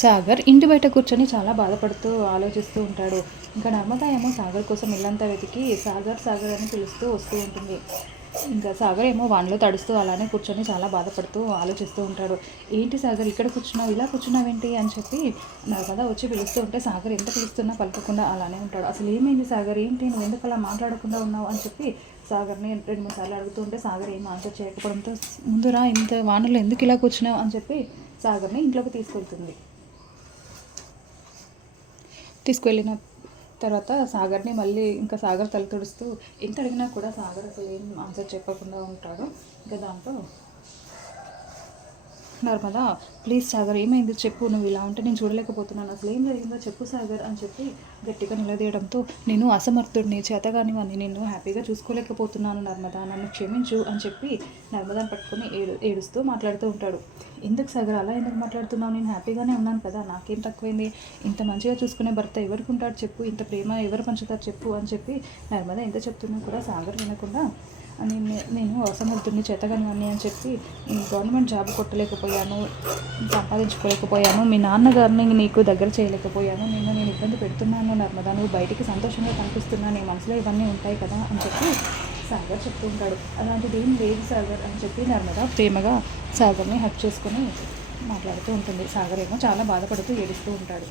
సాగర్ ఇంటి బయట కూర్చొని చాలా బాధపడుతూ ఆలోచిస్తూ ఉంటాడు. ఇంకా నర్మద ఏమో సాగర్ కోసం ఇల్లంతా వెతికి సాగర్ సాగర్ అని పిలుస్తూ వస్తూ ఉంటుంది. ఇంకా సాగర్ ఏమో వానలో తడుస్తూ అలానే కూర్చొని చాలా బాధపడుతూ ఆలోచిస్తూ ఉంటాడు. ఏంటి సాగర్ ఇక్కడ కూర్చున్నావు ఇలా కూర్చున్నావేంటి అని చెప్పి నర్మద వచ్చి పిలుస్తూ ఉంటే సాగర్ ఎంత పిలుస్తున్నా పలకకుండా అలానే ఉంటాడు. అసలు ఏమైంది సాగర్? ఏంటి నువ్వు ఎందుకు అలా మాట్లాడకుండా ఉన్నావు అని చెప్పి సాగర్ని రెండు మూడు సార్లు అడుగుతూ ఉంటే సాగర్ ఏం ఆన్సర్ చేయకపోవడంతో ముందురా ఇంత వానలో ఎందుకు ఇలా కూర్చున్నావు? అని చెప్పి సాగర్ని ఇంట్లోకి తీసుకెళ్తుంది. తీసుకువెళ్ళిన తర్వాత సాగర్ని మళ్ళీ ఇంకా సాగర్ తల తుడుస్తూ ఎంత అడిగినా కూడా సాగర్ అసలు ఏం ఆన్సర్ చెప్పకుండా ఉంటాడు? ఇంకా దాంతో నర్మదా ప్లీజ్ సాగర్ ఏమైంది చెప్పు నువ్వు ఇలా ఉంటే నేను చూడలేకపోతున్నాను. అసలు ఏం జరిగిందో చెప్పు సాగర్ అని చెప్పి గట్టిగా నిలదీయడంతో నేను అసమర్థుడిని చేతగానివని నేను హ్యాపీగా చూసుకోలేకపోతున్నాను నర్మదా. నన్ను క్షమించు అని చెప్పి నర్మదాని పట్టుకొని ఏడు ఏడుస్తూ మాట్లాడుతూ ఉంటాడు. ఎందుకు సగర అలా ఎందుకు మాట్లాడుతున్నావు? నేను హ్యాపీగానే ఉన్నాను కదా. నాకేం తక్కువైంది? ఇంత మంచిగా చూసుకునే భర్త ఎవరికి ఉంటాడు చెప్పు? ఇంత ప్రేమ ఎవరు పంచుతారు చెప్పు? అని చెప్పి నర్మదా ఎంత చెప్తున్నా కూడా సాగర్ వినకుండా నేను నేను అసమర్థుడిని చేతగానివన్నీ అని చెప్పి నేను గవర్నమెంట్ జాబ్ కొట్టలేకపోయాను సంపాదించుకోలేకపోయాను మీ నాన్నగారిని నీకు దగ్గర చేయలేకపోయాను నేను నేను ఇబ్బంది పెడుతున్నాను నర్మదా నువ్వు బయటికి సంతోషంగా కనిపిస్తున్నా నీ మనసులో ఇవన్నీ ఉంటాయి కదా అని చెప్పి సాగర్ చెప్తూ ఉంటాడు అలాంటిది ఏం లేదు సాగర్ అని చెప్పి నర్మద ప్రేమగా సాగర్ని హక్ చేసుకొని మాట్లాడుతూ ఉంటుంది. సాగర్ ఏమో చాలా బాధపడుతూ ఏడుస్తూ ఉంటాడు.